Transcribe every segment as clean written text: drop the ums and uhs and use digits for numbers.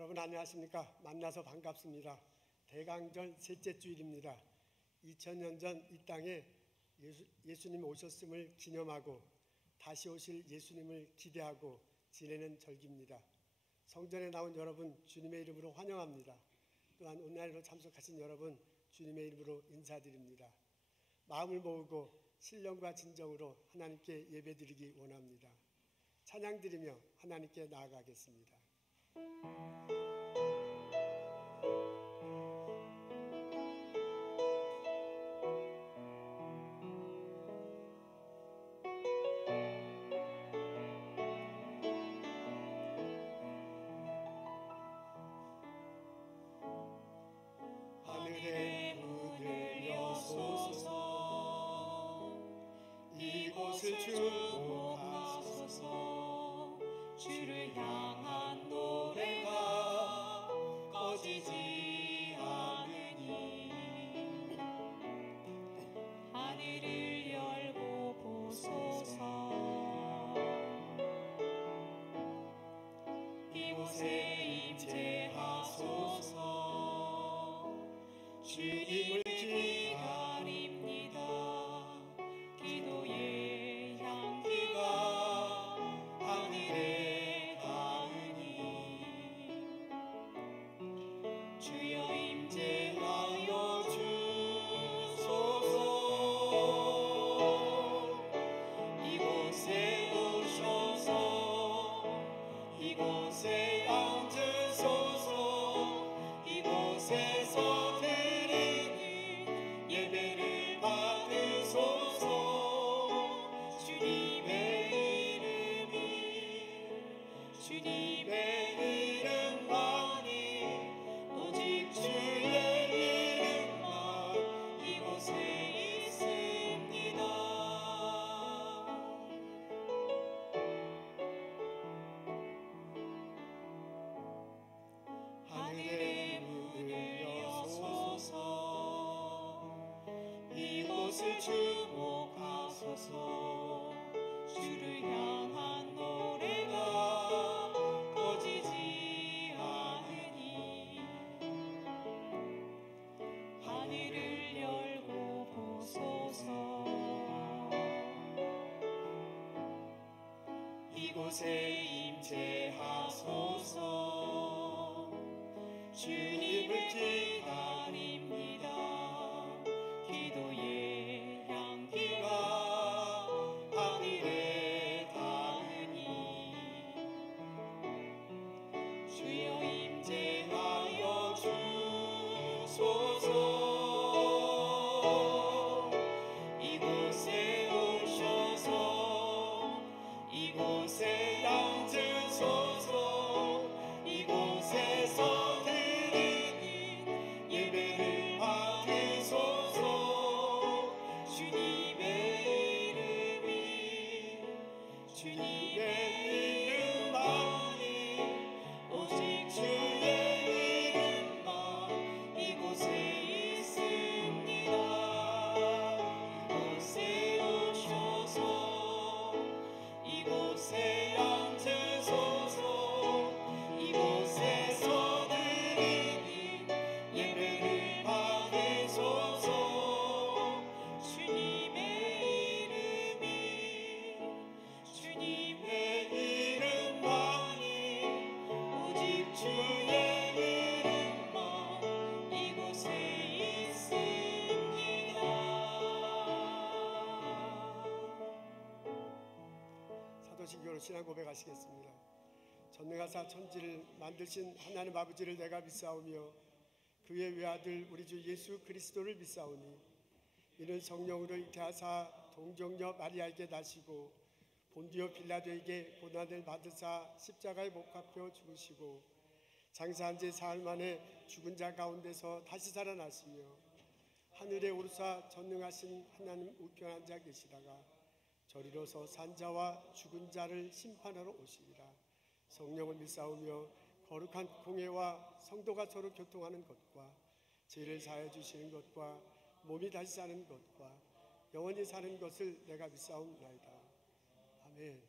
여러분 안녕하십니까? 만나서 반갑습니다. 대강절 셋째 주일입니다. 2000년 전 이 땅에 예수님 오셨음을 기념하고 다시 오실 예수님을 기대하고 지내는 절기입니다. 성전에 나온 여러분 주님의 이름으로 환영합니다. 또한 온라인으로 참석하신 여러분 주님의 이름으로 인사드립니다. 마음을 모으고 신령과 진정으로 하나님께 예배드리기 원합니다. 찬양드리며 하나님께 나아가겠습니다. 하늘의 문을 여소서, 이곳을 주목하소서. 주를 향한 노래가 꺼지지 않으니 하늘을 열고 보소서. 이곳에 임재하소서. 주님을 기다립니다. 기도의 향기가 하늘에 닿으니 주여 임재하여 주소서. 이곳에 오셔서 이곳에 앉으소서. 이곳에서 예배를 받으소서. 주님의 이름만이 오직 주의 이름만 이곳에 있습니다. 하늘의 문을 여소서, 이곳을 주목하소서. 주를 향한 노래가 꺼지지 않으니 하늘을 열고 보소서. 이곳에 임재하소서. 주님을 기다립니다. 기도의 향기가 하늘에 닿으니 주여 임재하여 주소서. 이곳에 오셔서 이곳에 앉으소서. 이곳에서 예배를 받으소서. 주님의 이름만이 오직 주의 이름만 이곳에 있습니다. 이곳에 오셔서 이곳에 앉으소서. 이곳에서 예배를 받으소서. 주님의 이름만이 오직 주의 이름만 이곳에 있습니다. 사도신경으로 신앙 고백하시겠습니다. 전능하사 천지를 만드신 하나님 아버지를 내가 믿사오며 그의 외아들 우리 주 예수 그리스도를 믿사오니 이는 성령으로 잉태하사 동정녀 마리아에게 나시고 본디오 빌라도에게 고난을 받으사 십자가에 못 박혀 죽으시고 장사한 지 사흘 만에 죽은 자 가운데서 다시 살아나시며 하늘에 오르사 전능하신 하나님 우편 앉아 계시다가 저리로서 산자와 죽은 자를 심판하러 오시리라. 성령을 믿사오며 거룩한 공회와 성도가 서로 교통하는 것과 죄를 사하여 주시는 것과 몸이 다시 사는 것과 영원히 사는 것을 내가 믿사옵나이다. 아멘.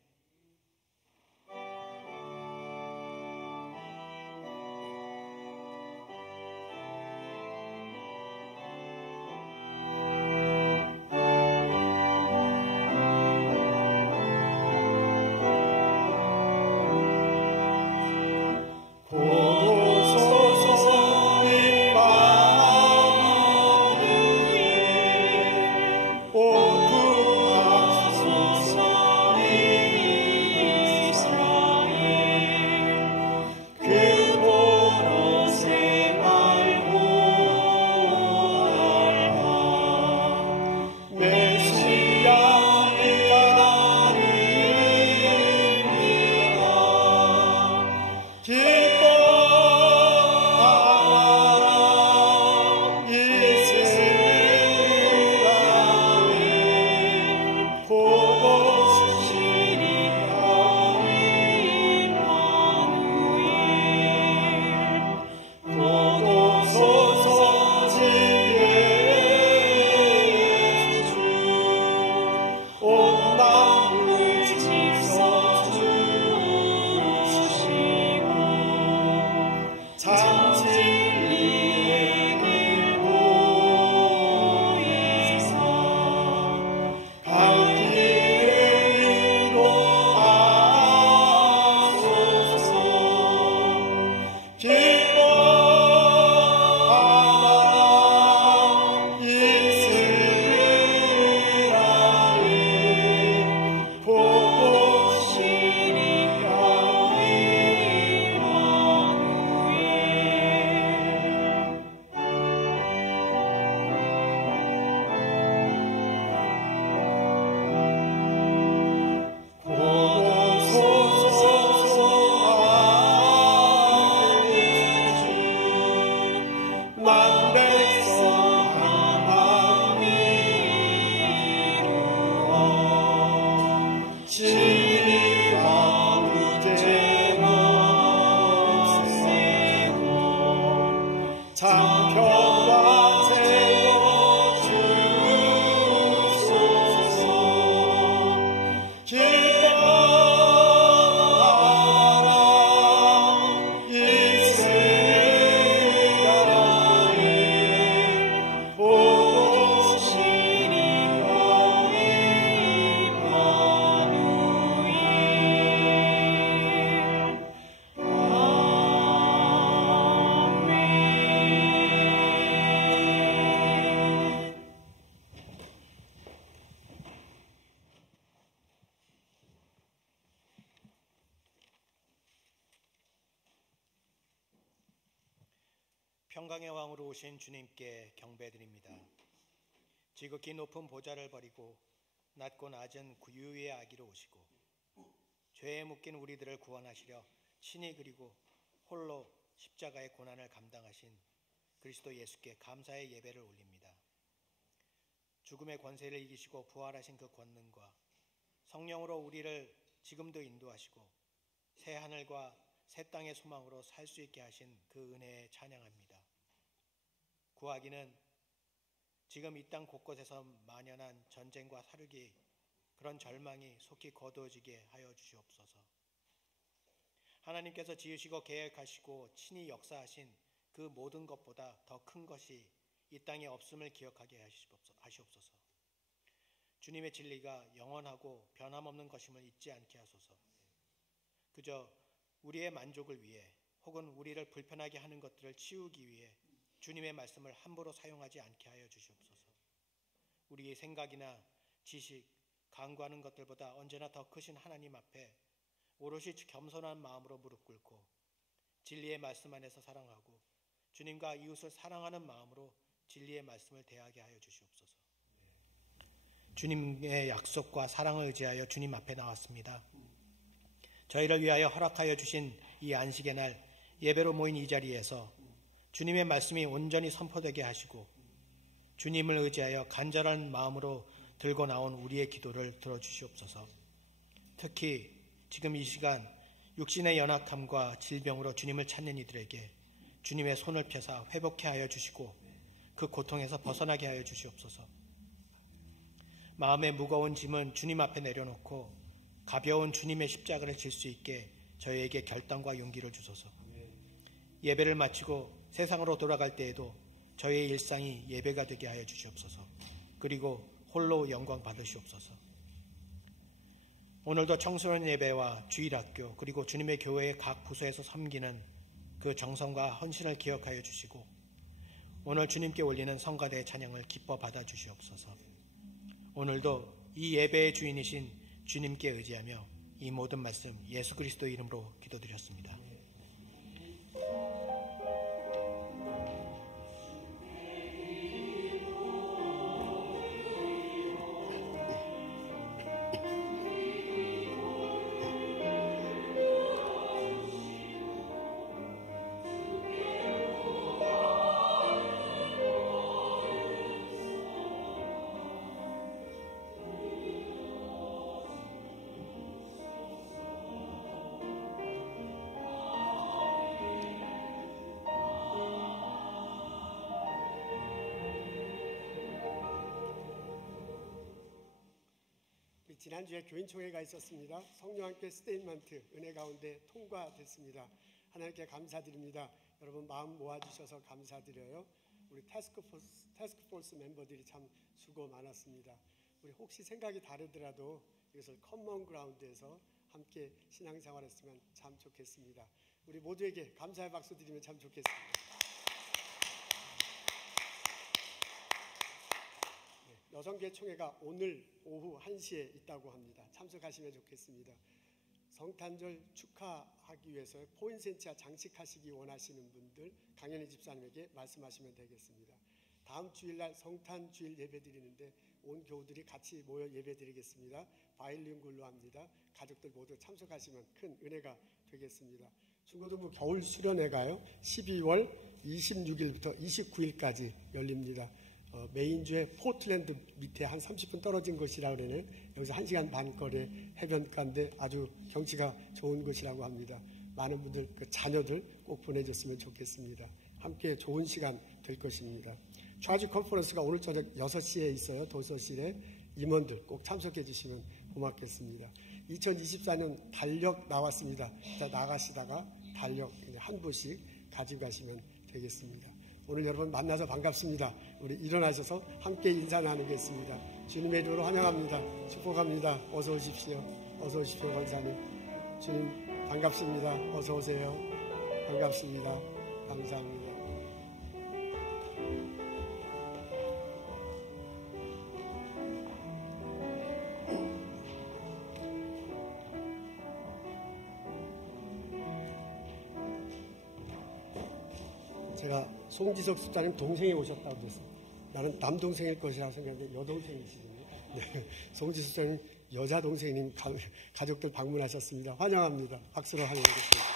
진리와 문제가 없애고 장평과 세워주소서. 기뻐하라 이스라엘 보고 오시니 너희 만우일. 아멘. 평강의 왕으로 오신 주님께 경배드립니다. 지극히 높은 보좌를 버리고 낮고 낮은 구유의 아기로 오시고 죄에 묶인 우리들을 구원하시려 친히 그리고 홀로 십자가의 고난을 감당하신 그리스도 예수께 감사의 예배를 올립니다. 죽음의 권세를 이기시고 부활하신 그 권능과 성령으로 우리를 지금도 인도하시고 새 하늘과 새 땅의 소망으로 살 수 있게 하신 그 은혜에 찬양합니다. 구하기는 지금 이 땅 곳곳에서 만연한 전쟁과 사륙이 그런 절망이 속히 거두어지게 하여 주시옵소서. 하나님께서 지으시고 계획하시고 친히 역사하신 그 모든 것보다 더 큰 것이 이 땅에 없음을 기억하게 하시옵소서. 주님의 진리가 영원하고 변함없는 것임을 잊지 않게 하소서. 그저 우리의 만족을 위해 혹은 우리를 불편하게 하는 것들을 치우기 위해 주님의 말씀을 함부로 사용하지 않게 하여 주시옵소서. 우리의 생각이나 지식, 강구하는 것들보다 언제나 더 크신 하나님 앞에 오롯이 겸손한 마음으로 무릎 꿇고 진리의 말씀 안에서 사랑하고 주님과 이웃을 사랑하는 마음으로 진리의 말씀을 대하게 하여 주시옵소서. 주님의 약속과 사랑을 의지하여 주님 앞에 나왔습니다. 저희를 위하여 허락하여 주신 이 안식의 날 예배로 모인 이 자리에서 주님의 말씀이 온전히 선포되게 하시고 주님을 의지하여 간절한 마음으로 들고 나온 우리의 기도를 들어주시옵소서. 특히 지금 이 시간 육신의 연약함과 질병으로 주님을 찾는 이들에게 주님의 손을 펴사 회복케 하여 주시고 그 고통에서 벗어나게 하여 주시옵소서. 마음의 무거운 짐은 주님 앞에 내려놓고 가벼운 주님의 십자가를 질 수 있게 저희에게 결단과 용기를 주소서. 예배를 마치고 세상으로 돌아갈 때에도 저희의 일상이 예배가 되게 하여 주시옵소서. 그리고 홀로 영광 받으시옵소서. 오늘도 청소년 예배와 주일학교 그리고 주님의 교회의 각 부서에서 섬기는 그 정성과 헌신을 기억하여 주시고 오늘 주님께 올리는 성가대의 찬양을 기뻐 받아 주시옵소서. 오늘도 이 예배의 주인이신 주님께 의지하며 이 모든 말씀 예수 그리스도 이름으로 기도드렸습니다. 지난주에 교인총회가 있었습니다. 성령함께 스테인먼트 은혜 가운데 통과됐습니다. 하나님께 감사드립니다. 여러분 마음 모아주셔서 감사드려요. 우리 태스크포스 멤버들이 참 수고 많았습니다. 우리 혹시 생각이 다르더라도 이것을 커먼 그라운드에서 함께 신앙생활했으면 참 좋겠습니다. 우리 모두에게 감사의 박수 드리면 참 좋겠습니다. 여성계총회가 오늘 오후 1시에 있다고 합니다. 참석하시면 좋겠습니다. 성탄절 축하하기 위해서 포인센티아 장식하시기 원하시는 분들 강현희 집사님에게 말씀하시면 되겠습니다. 다음 주일날 성탄주일 예배드리는데 온 교우들이 같이 모여 예배드리겠습니다. 바일링굴로 합니다. 가족들 모두 참석하시면 큰 은혜가 되겠습니다. 중고등부 겨울 수련회가요 12월 26일부터 29일까지 열립니다. 메인주의 포틀랜드 밑에 한 30분 떨어진 곳이라 그러네요. 여기서 1시간 반 거리 해변가인데 아주 경치가 좋은 곳이라고 합니다. 많은 분들 그 자녀들 꼭 보내줬으면 좋겠습니다. 함께 좋은 시간 될 것입니다. 차지 컨퍼런스가 오늘 저녁 6시에 있어요. 도서실에 임원들 꼭 참석해 주시면 고맙겠습니다. 2024년 달력 나왔습니다. 자, 나가시다가 달력 한 부씩 가지고 가시면 되겠습니다. 오늘 여러분 만나서 반갑습니다. 우리 일어나셔서 함께 인사 나누겠습니다. 주님의 이름으로 환영합니다. 축복합니다. 어서 오십시오. 어서 오십시오, 권사님. 주님 반갑습니다. 어서 오세요. 반갑습니다. 감사합니다. 제가 송지석 수장님 동생이 오셨다고 그랬어요. 나는 남동생일 것이라고 생각했는데 여동생이시군요. 네, 송지석 수장님 여자 동생님 가족들 방문하셨습니다. 환영합니다. 박수로 환영하겠습니다.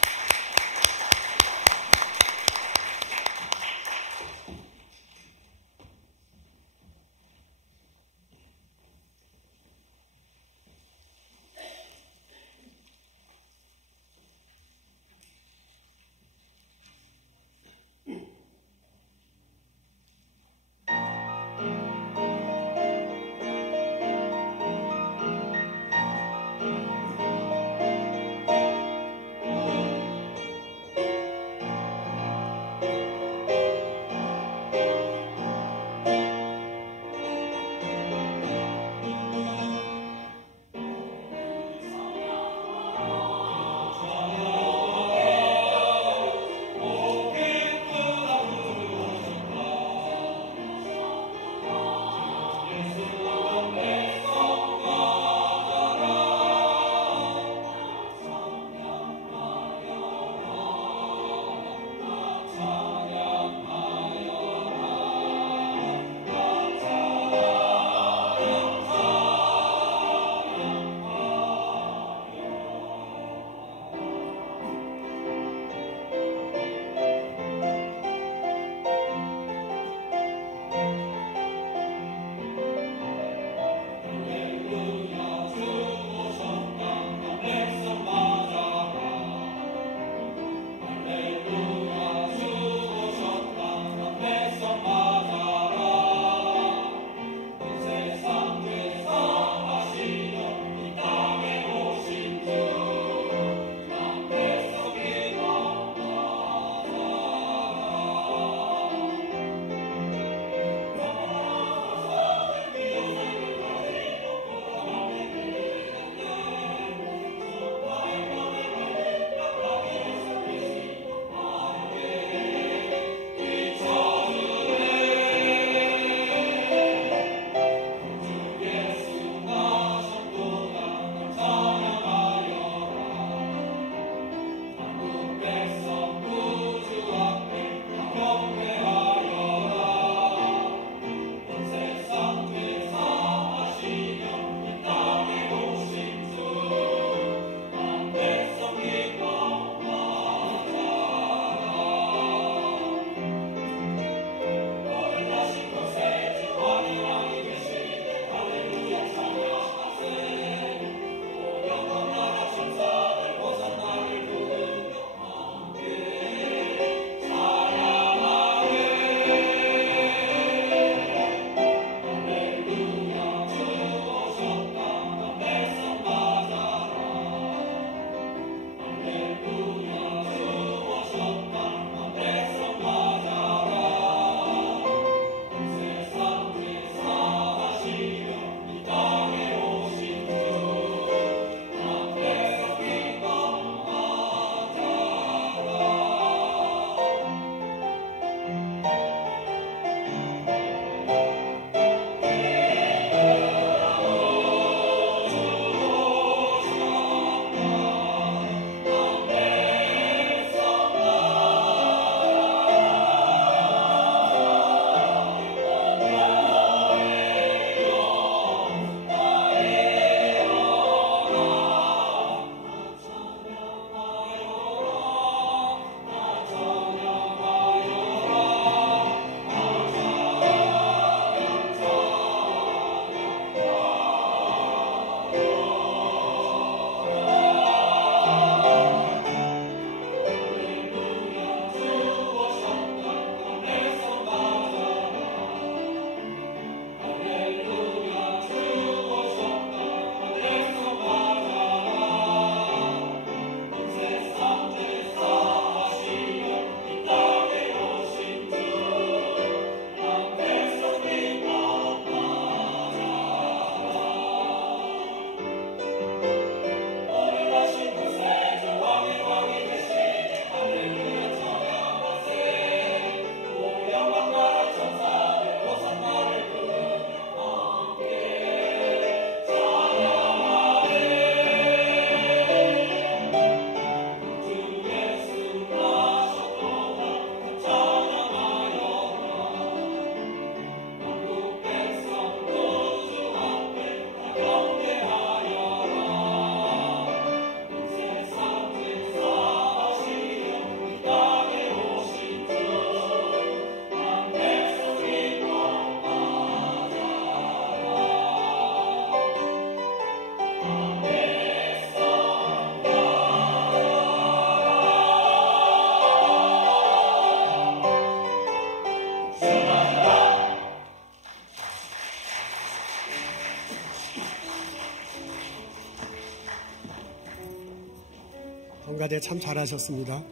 건가대 참 잘하셨습니다.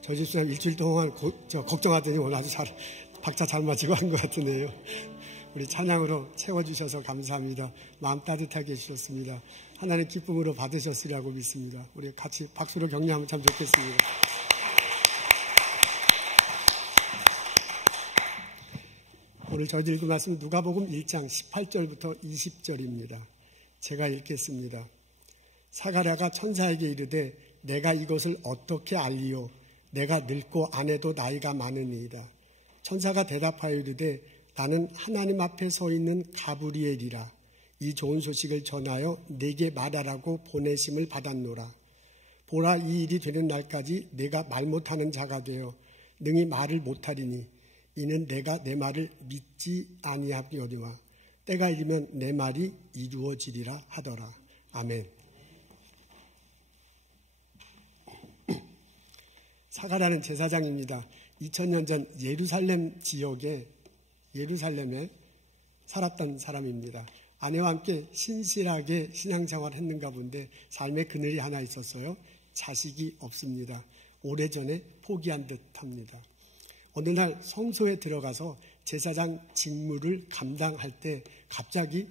저희 집사람 일주일 동안 걱정하더니 오늘 아주 박자 잘 맞추고 한 것 같은데요. 우리 찬양으로 채워주셔서 감사합니다. 마음 따뜻하게 해주셨습니다. 하나님 기쁨으로 받으셨으리라고 믿습니다. 우리 같이 박수로 격려하면 참 좋겠습니다. 오늘 저희들 읽은 말씀은 누가복음 1장 18절부터 20절입니다. 제가 읽겠습니다. 사가랴가 천사에게 이르되 내가 이것을 어떻게 알리요? 내가 늙고 아내도 나이가 많으니이다. 천사가 대답하여 이르되 나는 하나님 앞에 서 있는 가브리엘이라. 이 좋은 소식을 전하여 내게 말하라고 보내심을 받았노라. 보라, 이 일이 되는 날까지 내가 말 못하는 자가 되어 능히 말을 못하리니 이는 내가 내 말을 믿지 아니하려니와 때가 이르면 내 말이 이루어지리라 하더라. 아멘. 사가랴는 제사장입니다. 2000년 전 예루살렘에 살았던 사람입니다. 아내와 함께 신실하게 신앙생활을 했는가 본데 삶의 그늘이 하나 있었어요. 자식이 없습니다. 오래전에 포기한 듯합니다. 어느 날 성소에 들어가서 제사장 직무를 감당할 때 갑자기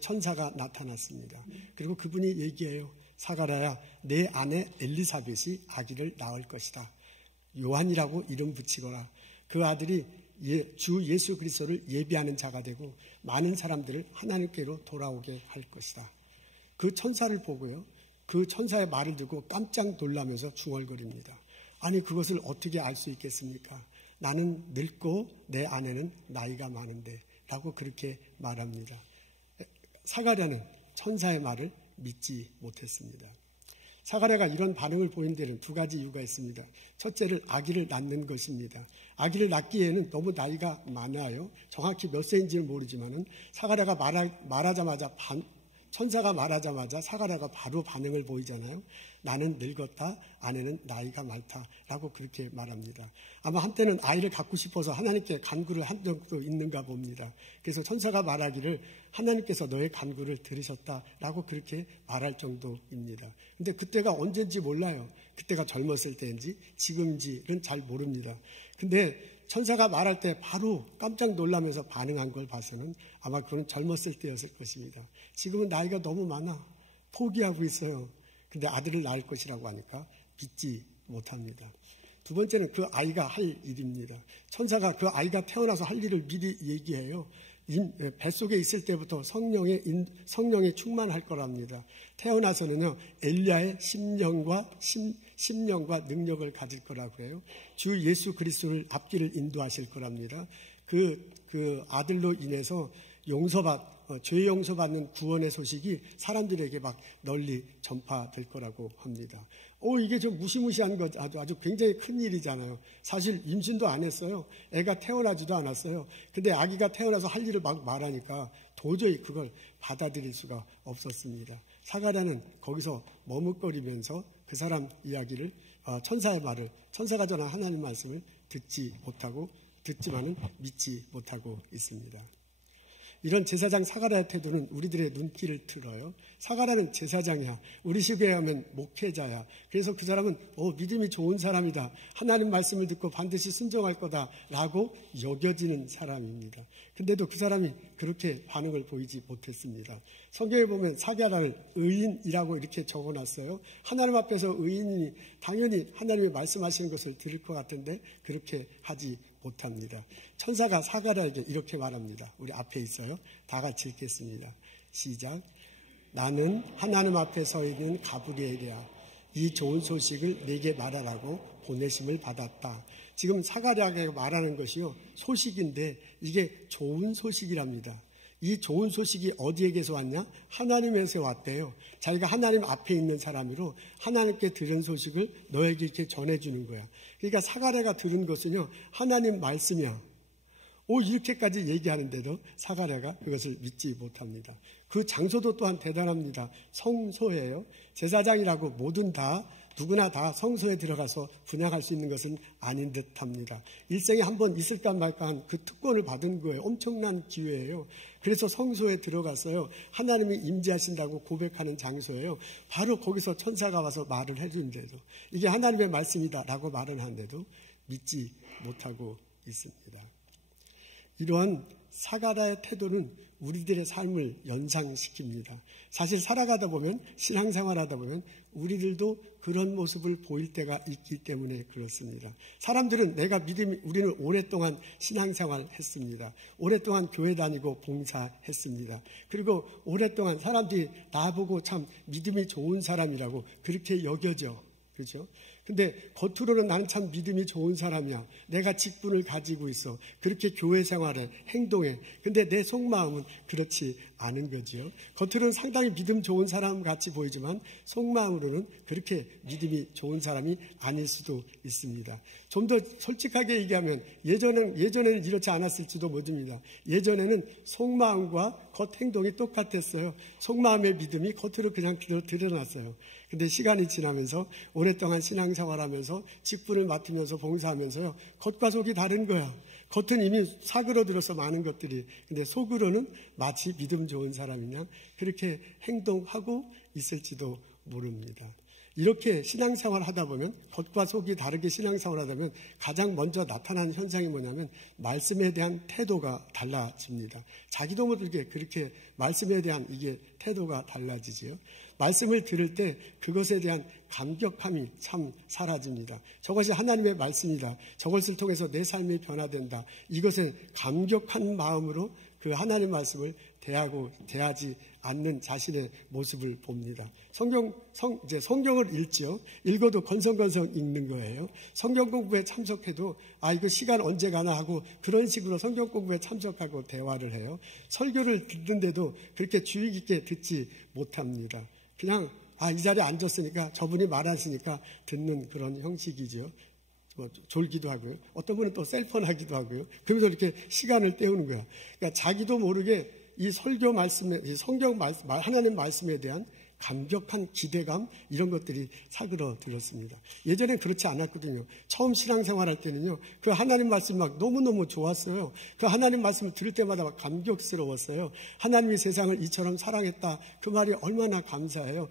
천사가 나타났습니다. 그리고 그분이 얘기해요. 사가랴야, 내 아내 엘리사벳이 아기를 낳을 것이다. 요한이라고 이름 붙이거라. 그 아들이 주 예수 그리스도를 예비하는 자가 되고 많은 사람들을 하나님께로 돌아오게 할 것이다. 그 천사를 보고요. 그 천사의 말을 듣고 깜짝 놀라면서 중얼거립니다. 아니, 그것을 어떻게 알 수 있겠습니까? 나는 늙고 내 아내는 나이가 많은데 라고 그렇게 말합니다. 사가랴는 천사의 말을 믿지 못했습니다. 사가랴가 이런 반응을 보인 데는 두 가지 이유가 있습니다. 첫째는 아기를 낳는 것입니다. 아기를 낳기에는 너무 나이가 많아요. 정확히 몇 세인지는 모르지만은 사가랴가 말하자마자 천사가 말하자마자 사가랴가 바로 반응을 보이잖아요. 나는 늙었다, 아내는 나이가 많다라고 그렇게 말합니다. 아마 한때는 아이를 갖고 싶어서 하나님께 간구를 한 적도 있는가 봅니다. 그래서 천사가 말하기를 하나님께서 너의 간구를 들으셨다라고 그렇게 말할 정도입니다. 근데 그때가 언제인지 몰라요. 그때가 젊었을 때인지 지금인지는 잘 모릅니다. 근데 천사가 말할 때 바로 깜짝 놀라면서 반응한 걸 봐서는 아마 그건 젊었을 때였을 것입니다. 지금은 나이가 너무 많아. 포기하고 있어요. 근데 아들을 낳을 것이라고 하니까 믿지 못합니다. 두 번째는 그 아이가 할 일입니다. 천사가 그 아이가 태어나서 할 일을 미리 얘기해요. 뱃속에 있을 때부터 성령에 충만할 거랍니다. 태어나서는요, 엘리야의 심령과 능력을 가질 거라고 해요. 주 예수 그리스도를 앞길을 인도하실 거랍니다. 그 아들로 인해서 죄 용서받는 구원의 소식이 사람들에게 막 널리 전파될 거라고 합니다. 이게 좀 무시무시한 것, 아주 굉장히 큰 일이잖아요. 사실 임신도 안 했어요. 애가 태어나지도 않았어요. 근데 아기가 태어나서 할 일을 막 말하니까 도저히 그걸 받아들일 수가 없었습니다. 사가랴는 거기서 머뭇거리면서 그 사람 이야기를, 천사의 말을, 천사가 전한 하나님 말씀을 듣지만은 믿지 못하고 있습니다. 이런 제사장 사가랴의 태도는 우리들의 눈길을 틀어요. 사가랴는 제사장이야. 우리 시대에 하면 목회자야. 그래서 그 사람은 믿음이 좋은 사람이다. 하나님 말씀을 듣고 반드시 순종할 거다라고 여겨지는 사람입니다. 근데도 그 사람이 그렇게 반응을 보이지 못했습니다. 성경에 보면 사가랴를 의인이라고 이렇게 적어놨어요. 하나님 앞에서 의인이 당연히 하나님이 말씀하시는 것을 들을 것 같은데 그렇게 하지 못합니다. 천사가 사가랴에게 이렇게 말합니다. 우리 앞에 있어요. 다 같이 읽겠습니다. 시작. 나는 하나님 앞에 서 있는 가브리엘이야. 이 좋은 소식을 내게 말하라고 보내심을 받았다. 지금 사가랴에게 말하는 것이요, 소식인데 이게 좋은 소식이랍니다. 이 좋은 소식이 어디에게서 왔냐? 하나님에서 왔대요. 자기가 하나님 앞에 있는 사람으로 하나님께 들은 소식을 너에게 이렇게 전해주는 거야. 그러니까 사가랴가 들은 것은요, 하나님 말씀이야. 이렇게까지 얘기하는데도 사가랴가 그것을 믿지 못합니다. 그 장소도 또한 대단합니다. 성소예요. 제사장이라고 누구나 다 성소에 들어가서 분향할 수 있는 것은 아닌 듯합니다. 일생에 한 번 있을까 말까 한 그 특권을 받은 거예요. 엄청난 기회예요. 그래서 성소에 들어갔어요. 하나님이 임재하신다고 고백하는 장소예요. 바로 거기서 천사가 와서 말을 해주는데도 이게 하나님의 말씀이다라고 말을 하는데도 믿지 못하고 있습니다. 이러한 사가랴의 태도는 우리들의 삶을 연상시킵니다. 사실 살아가다 보면, 신앙생활하다 보면 우리들도 그런 모습을 보일 때가 있기 때문에 그렇습니다. 사람들은 우리는 오랫동안 신앙생활 했습니다. 오랫동안 교회 다니고 봉사했습니다. 그리고 오랫동안 사람들이 나보고 참 믿음이 좋은 사람이라고 그렇게 여겨져. 그렇죠? 근데 겉으로는 나는 참 믿음이 좋은 사람이야. 내가 직분을 가지고 있어. 그렇게 교회 생활에, 행동해. 근데 내 속마음은 그렇지 않은 거지요. 겉으로는 상당히 믿음 좋은 사람 같이 보이지만 속마음으로는 그렇게 믿음이 좋은 사람이 아닐 수도 있습니다. 좀 더 솔직하게 얘기하면 예전에는 이렇지 않았을지도 모릅니다. 예전에는 속마음과 겉 행동이 똑같았어요. 속마음의 믿음이 겉으로 그냥 드러났어요. 근데 시간이 지나면서 오랫동안 신앙생활하면서 직분을 맡으면서 봉사하면서요, 겉과 속이 다른 거야. 겉은 이미 사그러들어서 많은 것들이, 근데 속으로는 마치 믿음 좋은 사람이냐 그렇게 행동하고 있을지도 모릅니다. 이렇게 신앙생활 하다 보면, 겉과 속이 다르게 신앙생활 하다 보면 가장 먼저 나타나는 현상이 뭐냐면 말씀에 대한 태도가 달라집니다. 자기도 모르게 그렇게 말씀에 대한 이게 태도가 달라지지요. 말씀을 들을 때 그것에 대한 감격함이 참 사라집니다. 저것이 하나님의 말씀이다. 저것을 통해서 내 삶이 변화된다. 이것을 감격한 마음으로 그 하나님의 말씀을 대하지 않는 자신의 모습을 봅니다. 성경을 읽지요. 읽어도 건성건성 읽는 거예요. 성경 공부에 참석해도 이거 시간 언제 가나 하고 그런 식으로 성경 공부에 참석하고 대화를 해요. 설교를 듣는데도 그렇게 주의 깊게 듣지 못합니다. 그냥 이 자리에 앉았으니까 저분이 말하시니까 듣는 그런 형식이죠. 졸기도 하고요. 어떤 분은 또 셀폰 하기도 하고요. 그러면서 이렇게 시간을 때우는 거야. 그러니까 자기도 모르게 이 설교 말씀에, 이 성경 말씀, 하나님 말씀에 대한 감격한 기대감, 이런 것들이 사그러들었습니다. 예전엔 그렇지 않았거든요. 처음 신앙생활할 때는요, 그 하나님 말씀이 막 너무너무 좋았어요. 그 하나님 말씀을 들을 때마다 막 감격스러웠어요. 하나님이 세상을 이처럼 사랑했다, 그 말이 얼마나 감사해요.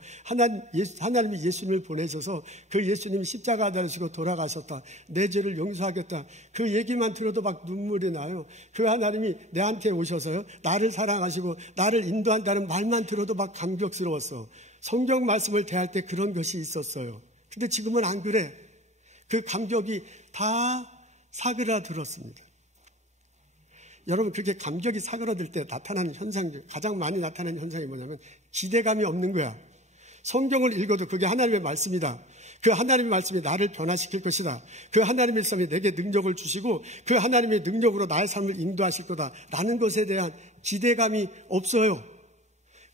하나님이 예수님을 보내셔서 그 예수님이 십자가 달리시고 돌아가셨다, 내 죄를 용서하겠다, 그 얘기만 들어도 막 눈물이 나요. 그 하나님이 내한테 오셔서요, 나를 사랑하시고 나를 인도한다는 말만 들어도 막 감격스러웠어. 성경 말씀을 대할 때 그런 것이 있었어요. 근데 지금은 안 그래. 그 감격이 다 사그라들었습니다. 여러분, 그렇게 감격이 사그라들 때 나타나는 현상, 가장 많이 나타나는 현상이 뭐냐면 기대감이 없는 거야. 성경을 읽어도 그게 하나님의 말씀이다. 그 하나님의 말씀이 나를 변화시킬 것이다. 그 하나님의 말씀이 내게 능력을 주시고 그 하나님의 능력으로 나의 삶을 인도하실 거다 라는 것에 대한 기대감이 없어요.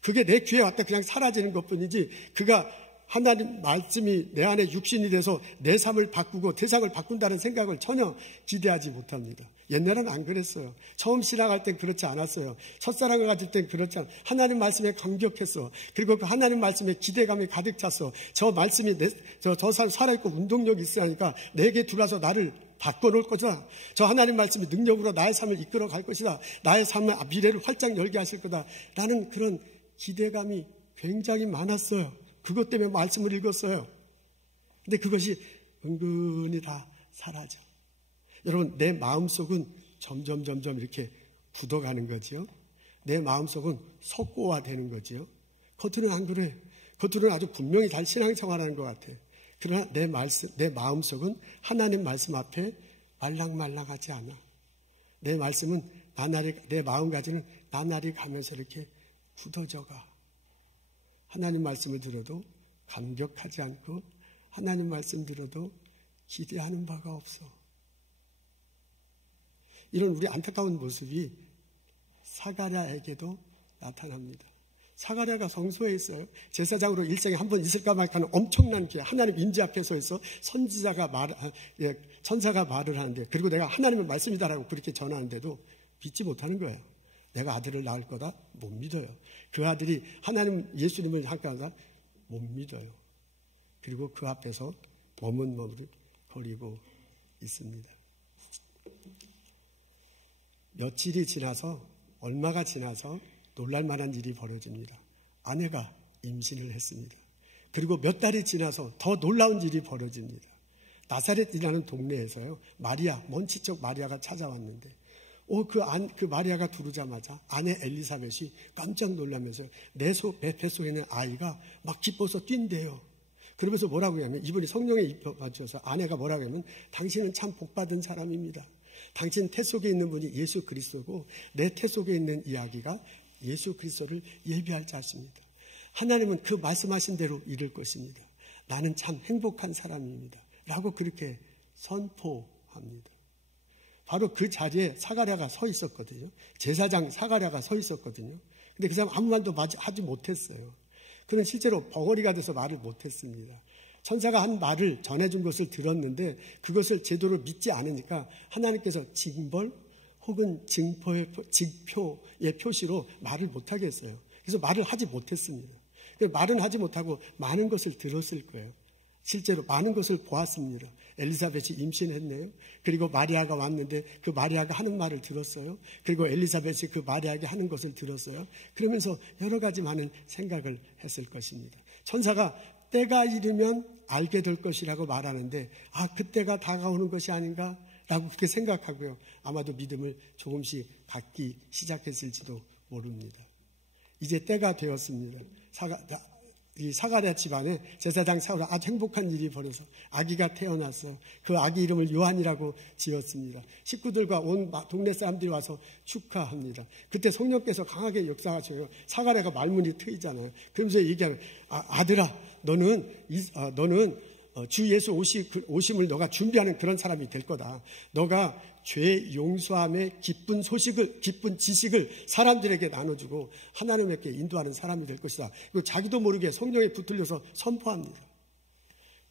그게 내 귀에 왔다 그냥 사라지는 것뿐이지, 그가 하나님 말씀이 내 안에 육신이 돼서 내 삶을 바꾸고 세상을 바꾼다는 생각을 전혀 기대하지 못합니다. 옛날에는 안 그랬어요. 처음 신앙할 땐 그렇지 않았어요. 첫사랑을 가질 땐 그렇지 않았어요. 하나님 말씀에 감격했어. 그리고 그 하나님 말씀에 기대감이 가득 찼어. 저 말씀이 저 사람 살아있고 운동력이 있으니까 내게 들어와서 나를 바꿔놓을 거다. 저 하나님 말씀이 능력으로 나의 삶을 이끌어 갈 것이다. 나의 삶의 미래를 활짝 열게 하실 거다 라는 그런 기대감이 굉장히 많았어요. 그것 때문에 말씀을 읽었어요. 근데 그것이 은근히 다 사라져. 여러분, 내 마음속은 점점 이렇게 굳어가는 거죠. 내 마음속은 석고화되는 거죠. 겉으로는 안 그래. 겉으로는 아주 분명히 잘 신앙생활하는 것 같아. 그러나 내 마음속은 하나님 말씀 앞에 말랑말랑하지 않아. 내 말씀은 내 마음가짐은 나날이 가면서 이렇게 굳어져가. 하나님 말씀을 들어도 감격하지 않고 하나님 말씀 들어도 기대하는 바가 없어. 이런 우리 안타까운 모습이 사가랴에게도 나타납니다. 사가랴가 성소에 있어요. 제사장으로 일생에 한 번 있을까 말까 하는 엄청난 기회, 하나님 임재 앞에 서 있어 천사가 말을 하는데, 그리고 내가 하나님의 말씀이다라고 그렇게 전하는데도 믿지 못하는 거예요. 내가 아들을 낳을 거다? 못 믿어요. 그 아들이 하나님 예수님을 함께하다? 못 믿어요. 그리고 그 앞에서 머뭇거리고 있습니다. 며칠이 지나서 얼마가 지나서 놀랄만한 일이 벌어집니다. 아내가 임신을 했습니다. 그리고 몇 달이 지나서 더 놀라운 일이 벌어집니다. 나사렛이라는 동네에서요, 마리아, 먼치척 마리아가 찾아왔는데, 그 마리아가 들어오자마자 아내 엘리사벳이 깜짝 놀라면서 내 뱃속에 있는 아이가 막 기뻐서 뛴대요. 그러면서 뭐라고 하냐면, 이분이 성령에 입혀 맞춰서 아내가 뭐라고 하냐면, 당신은 참 복받은 사람입니다. 당신 태 속에 있는 분이 예수 그리스도고 내 태 속에 있는 이야기가 예수 그리스도를 예비할 자십니다. 하나님은 그 말씀하신 대로 이룰 것입니다. 나는 참 행복한 사람입니다. 라고 그렇게 선포합니다. 바로 그 자리에 사가랴가 서 있었거든요. 제사장 사가랴가 서 있었거든요. 근데 그 사람 아무 말도 하지 못했어요. 그는 실제로 벙어리가 돼서 말을 못했습니다. 천사가 한 말을 전해준 것을 들었는데 그것을 제대로 믿지 않으니까 하나님께서 징벌 혹은 징표의 표시로 말을 못하게 했어요. 그래서 말을 하지 못했습니다. 말은 하지 못하고 많은 것을 들었을 거예요. 실제로 많은 것을 보았습니다. 엘리사벳이 임신했네요. 그리고 마리아가 왔는데 그 마리아가 하는 말을 들었어요. 그리고 엘리사벳이 그 마리아에게 하는 것을 들었어요. 그러면서 여러 가지 많은 생각을 했을 것입니다. 천사가 때가 이르면 알게 될 것이라고 말하는데, 그때가 다가오는 것이 아닌가? 라고 그렇게 생각하고요. 아마도 믿음을 조금씩 갖기 시작했을지도 모릅니다. 이제 때가 되었습니다. 이 사가랴 집안에 제사장 사울은 아주 행복한 일이 벌어서 아기가 태어났어요. 그 아기 이름을 요한이라고 지었습니다. 식구들과 온 동네 사람들이 와서 축하합니다. 그때 성령께서 강하게 역사하셔요. 사가랴가 말문이 트이잖아요. 그러면서 얘기하면, 아들아, 너는 주 예수 오심을 너가 준비하는 그런 사람이 될 거다. 너가 죄 용서함의 기쁜 지식을 사람들에게 나눠주고 하나님께 인도하는 사람이 될 것이다. 그리고 자기도 모르게 성령에 붙들려서 선포합니다.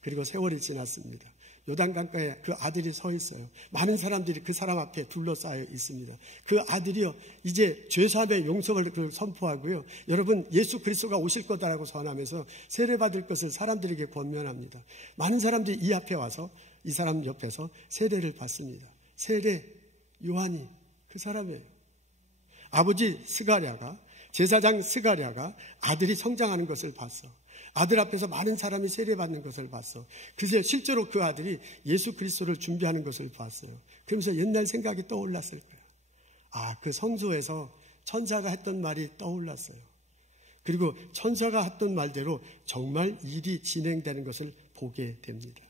그리고 세월이 지났습니다. 요단강가에 그 아들이 서 있어요. 많은 사람들이 그 사람 앞에 둘러싸여 있습니다. 그 아들이요, 이제 죄사함의 용서를 선포하고요, 여러분 예수 그리스도가 오실 거다라고 선언하면서 세례받을 것을 사람들에게 권면합니다. 많은 사람들이 이 앞에 와서 이 사람 옆에서 세례를 받습니다. 세례 요한이 그 사람이에요. 아버지 스가랴가, 제사장 스가랴가 아들이 성장하는 것을 봤어. 아들 앞에서 많은 사람이 세례받는 것을 봤어. 그래서 실제로 그 아들이 예수 그리스도를 준비하는 것을 봤어요. 그러면서 옛날 생각이 떠올랐을 거예요. 그 성소에서 천사가 했던 말이 떠올랐어요. 그리고 천사가 했던 말대로 정말 일이 진행되는 것을 보게 됩니다.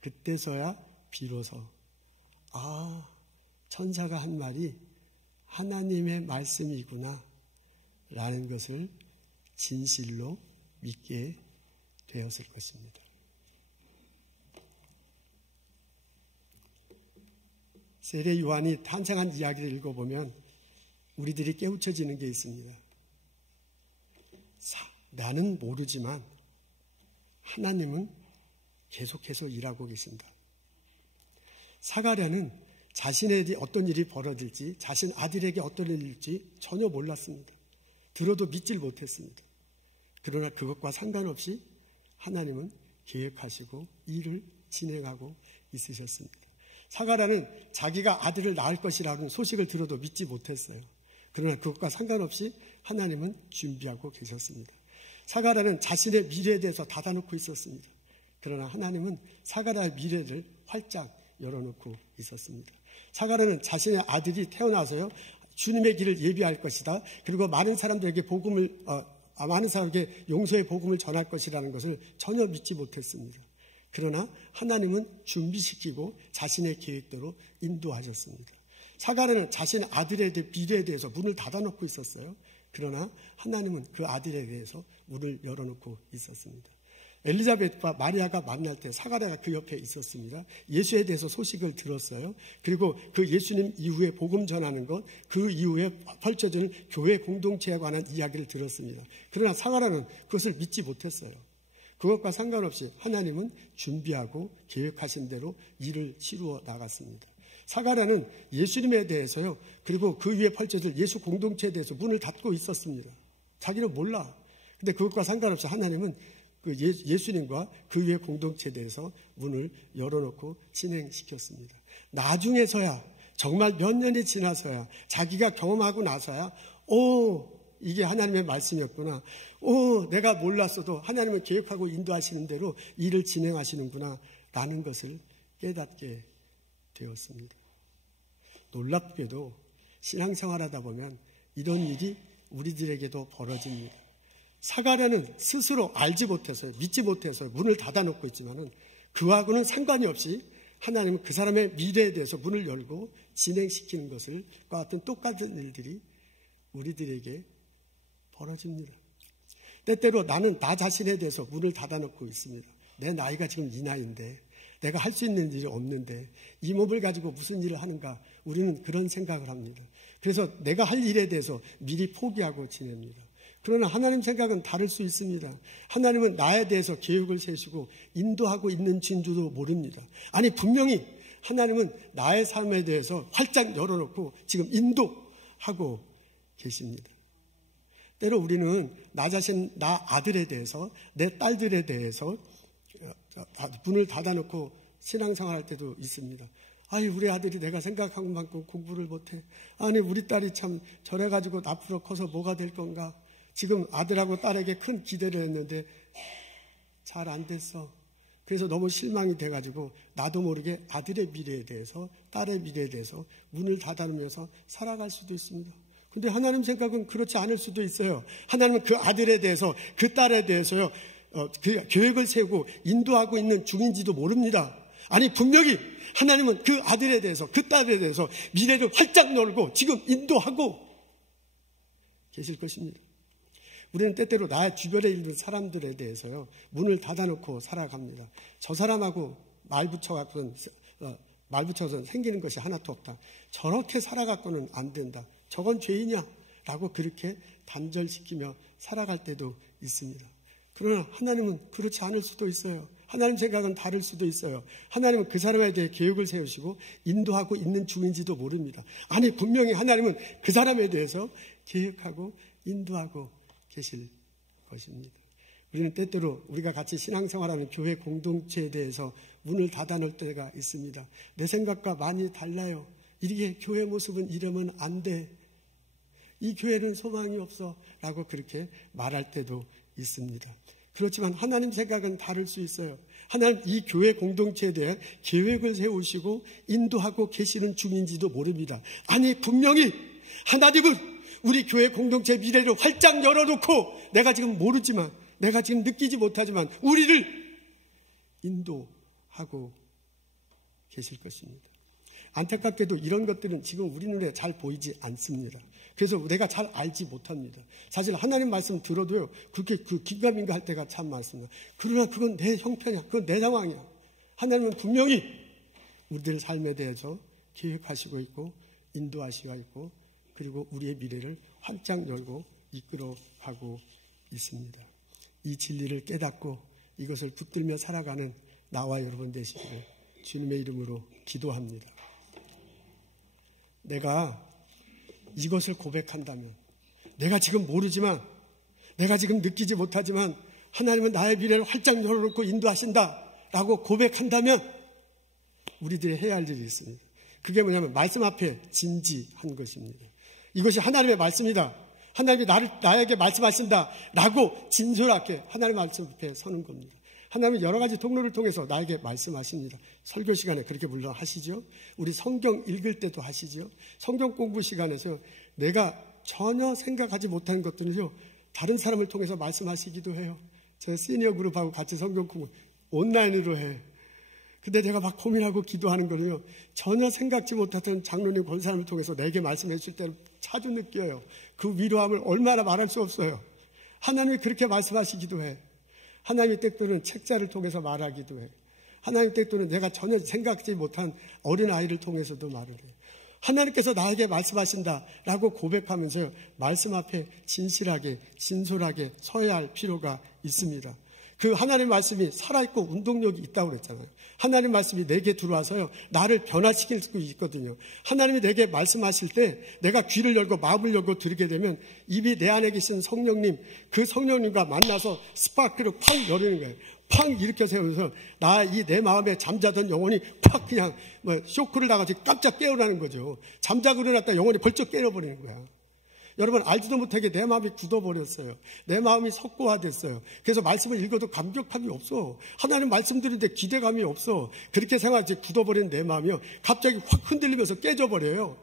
그때서야 비로소 천사가 한 말이 하나님의 말씀이구나 라는 것을 진실로 믿게 되었을 것입니다. 세례 요한이 탄생한 이야기를 읽어보면 우리들이 깨우쳐지는 게 있습니다. 나는 모르지만 하나님은 계속해서 일하고 계신다. 사가랴는 자신에게 어떤 일이 벌어질지, 자신 아들에게 어떤 일일지 전혀 몰랐습니다. 들어도 믿질 못했습니다. 그러나 그것과 상관없이 하나님은 계획하시고 일을 진행하고 있으셨습니다. 사가랴는 자기가 아들을 낳을 것이라는 소식을 들어도 믿지 못했어요. 그러나 그것과 상관없이 하나님은 준비하고 계셨습니다. 사가랴는 자신의 미래에 대해서 닫아놓고 있었습니다. 그러나 하나님은 사가랴의 미래를 활짝 열어놓고 있었습니다. 사가랴는 자신의 아들이 태어나서요, 주님의 길을 예비할 것이다. 그리고 많은 사람들에게 많은 사람에게 용서의 복음을 전할 것이라는 것을 전혀 믿지 못했습니다. 그러나 하나님은 준비시키고 자신의 계획대로 인도하셨습니다. 사가랴는 자신의 아들의 미래에 대해서 문을 닫아놓고 있었어요. 그러나 하나님은 그 아들에 대해서 문을 열어놓고 있었습니다. 엘리자벳과 마리아가 만날 때 사가랴가 그 옆에 있었습니다. 예수에 대해서 소식을 들었어요. 그리고 그 예수님 이후에 복음 전하는 것, 그 이후에 펼쳐지는 교회 공동체에 관한 이야기를 들었습니다. 그러나 사가랴는 그것을 믿지 못했어요. 그것과 상관없이 하나님은 준비하고 계획하신 대로 일을 치루어 나갔습니다. 사가랴는 예수님에 대해서요, 그리고 그 위에 펼쳐질 예수 공동체에 대해서 문을 닫고 있었습니다. 자기는 몰라. 근데 그것과 상관없이 하나님은 그 예수님과 그 위의 공동체에 대해서 문을 열어놓고 진행시켰습니다. 나중에서야 정말 몇 년이 지나서야, 자기가 경험하고 나서야 이게 하나님의 말씀이었구나, 내가 몰랐어도 하나님은 계획하고 인도하시는 대로 일을 진행하시는구나 라는 것을 깨닫게 되었습니다. 놀랍게도 신앙생활하다 보면 이런 일이 우리들에게도 벌어집니다. 사가랴는 스스로 알지 못해서요, 믿지 못해서요, 문을 닫아놓고 있지만은 그와는 상관이 없이 하나님은 그 사람의 미래에 대해서 문을 열고 진행시키는 것을 같은 똑같은 일들이 우리들에게 벌어집니다. 때때로 나는 나 자신에 대해서 문을 닫아놓고 있습니다. 내 나이가 지금 이 나이인데 내가 할 수 있는 일이 없는데 이 몸을 가지고 무슨 일을 하는가, 우리는 그런 생각을 합니다. 그래서 내가 할 일에 대해서 미리 포기하고 지냅니다. 그러나 하나님 생각은 다를 수 있습니다. 하나님은 나에 대해서 계획을 세우시고 인도하고 있는 줄도 모릅니다. 아니, 분명히 하나님은 나의 삶에 대해서 활짝 열어놓고 지금 인도하고 계십니다. 때로 우리는 나 자신, 나 아들에 대해서, 내 딸들에 대해서 문을 닫아놓고 신앙생활할 때도 있습니다. 아니, 우리 아들이 내가 생각한 만큼 공부를 못해. 아니, 우리 딸이 참 저래가지고 앞으로 커서 뭐가 될 건가. 지금 아들하고 딸에게 큰 기대를 했는데 잘 안 됐어. 그래서 너무 실망이 돼가지고 나도 모르게 아들의 미래에 대해서, 딸의 미래에 대해서 문을 닫아놓으면서 살아갈 수도 있습니다. 근데 하나님 생각은 그렇지 않을 수도 있어요. 하나님은 그 아들에 대해서, 그 딸에 대해서요, 그 계획을 세우고 인도하고 있는 중인지도 모릅니다. 아니, 분명히 하나님은 그 아들에 대해서, 그 딸에 대해서 미래를 활짝 열고 지금 인도하고 계실 것입니다. 우리는 때때로 나의 주변에 있는 사람들에 대해서요, 문을 닫아놓고 살아갑니다. 저 사람하고 말 붙여서 생기는 것이 하나도 없다. 저렇게 살아갖고는 안 된다. 저건 죄이냐? 라고 그렇게 단절시키며 살아갈 때도 있습니다. 그러나 하나님은 그렇지 않을 수도 있어요. 하나님 생각은 다를 수도 있어요. 하나님은 그 사람에 대해 계획을 세우시고 인도하고 있는 중인지도 모릅니다. 아니, 분명히 하나님은 그 사람에 대해서 계획하고 인도하고 계실 것입니다. 우리는 때때로 우리가 같이 신앙생활하는 교회 공동체에 대해서 문을 닫아놓을 때가 있습니다. 내 생각과 많이 달라요. 이렇게 교회 모습은 이러면 안 돼. 이 교회는 소망이 없어. 라고 그렇게 말할 때도 있습니다. 그렇지만 하나님 생각은 다를 수 있어요. 하나님 이 교회 공동체에 대해 계획을 세우시고 인도하고 계시는 중인지도 모릅니다. 아니, 분명히 하나님은 우리 교회 공동체 미래를 활짝 열어놓고 내가 지금 모르지만, 내가 지금 느끼지 못하지만 우리를 인도하고 계실 것입니다. 안타깝게도 이런 것들은 지금 우리 눈에 잘 보이지 않습니다. 그래서 내가 잘 알지 못합니다. 사실 하나님 말씀 들어도요, 그렇게 긴가민가 할 때가 참 많습니다. 그러나 그건 내 형편이야. 그건 내 상황이야. 하나님은 분명히 우리들 삶에 대해서 계획하시고 있고 인도하시고 있고, 그리고 우리의 미래를 활짝 열고 이끌어가고 있습니다. 이 진리를 깨닫고 이것을 붙들며 살아가는 나와 여러분 되시기를 주님의 이름으로 기도합니다. 내가 이것을 고백한다면, 내가 지금 모르지만, 내가 지금 느끼지 못하지만 하나님은 나의 미래를 활짝 열어놓고 인도하신다 라고 고백한다면 우리들이 해야 할 일이 있습니다. 그게 뭐냐면 말씀 앞에 진지한 것입니다. 이것이 하나님의 말씀이다, 하나님이 나에게 말씀하신다 라고 진솔하게 하나님의 말씀 앞에 서는 겁니다. 하나님은 여러 가지 통로를 통해서 나에게 말씀하십니다. 설교 시간에 그렇게 물론 하시죠. 우리 성경 읽을 때도 하시죠. 성경 공부 시간에서 내가 전혀 생각하지 못한 것들은요, 다른 사람을 통해서 말씀하시기도 해요. 제 시니어 그룹하고 같이 성경 공부 온라인으로 해. 근데 내가 막 고민하고 기도하는 거는요, 전혀 생각지 못했던 장로님 권사님을 통해서 내게 말씀해 주실 때를 자주 느껴요. 그 위로함을 얼마나 말할 수 없어요. 하나님이 그렇게 말씀하시기도 해. 하나님의 때또는 책자를 통해서 말하기도 해. 하나님의 때또는 내가 전혀 생각지 못한 어린아이를 통해서도 말을 해요. 하나님께서 나에게 말씀하신다라고 고백하면서 말씀 앞에 진실하게 진솔하게 서야 할 필요가 있습니다. 그 하나님 말씀이 살아있고 운동력이 있다고 그랬잖아요. 하나님 말씀이 내게 들어와서요, 나를 변화시킬 수 있거든요. 하나님이 내게 말씀하실 때 내가 귀를 열고 마음을 열고 들으게 되면 입이 내 안에 계신 성령님, 그 성령님과 만나서 스파크를 팍 열리는 거예요. 팍 일으켜 세우면서 내 마음에 잠자던 영혼이 팍 그냥 쇼크를 나가서 깜짝 깨어나는 거죠. 잠자고 일어났다 영혼이 벌쩍 깨어버리는 거야. 여러분, 알지도 못하게 내 마음이 굳어버렸어요. 내 마음이 석고화됐어요. 그래서 말씀을 읽어도 감격함이 없어. 하나님 말씀 들은데 기대감이 없어. 그렇게 생각하지 굳어버린 내 마음이요, 갑자기 확 흔들리면서 깨져버려요.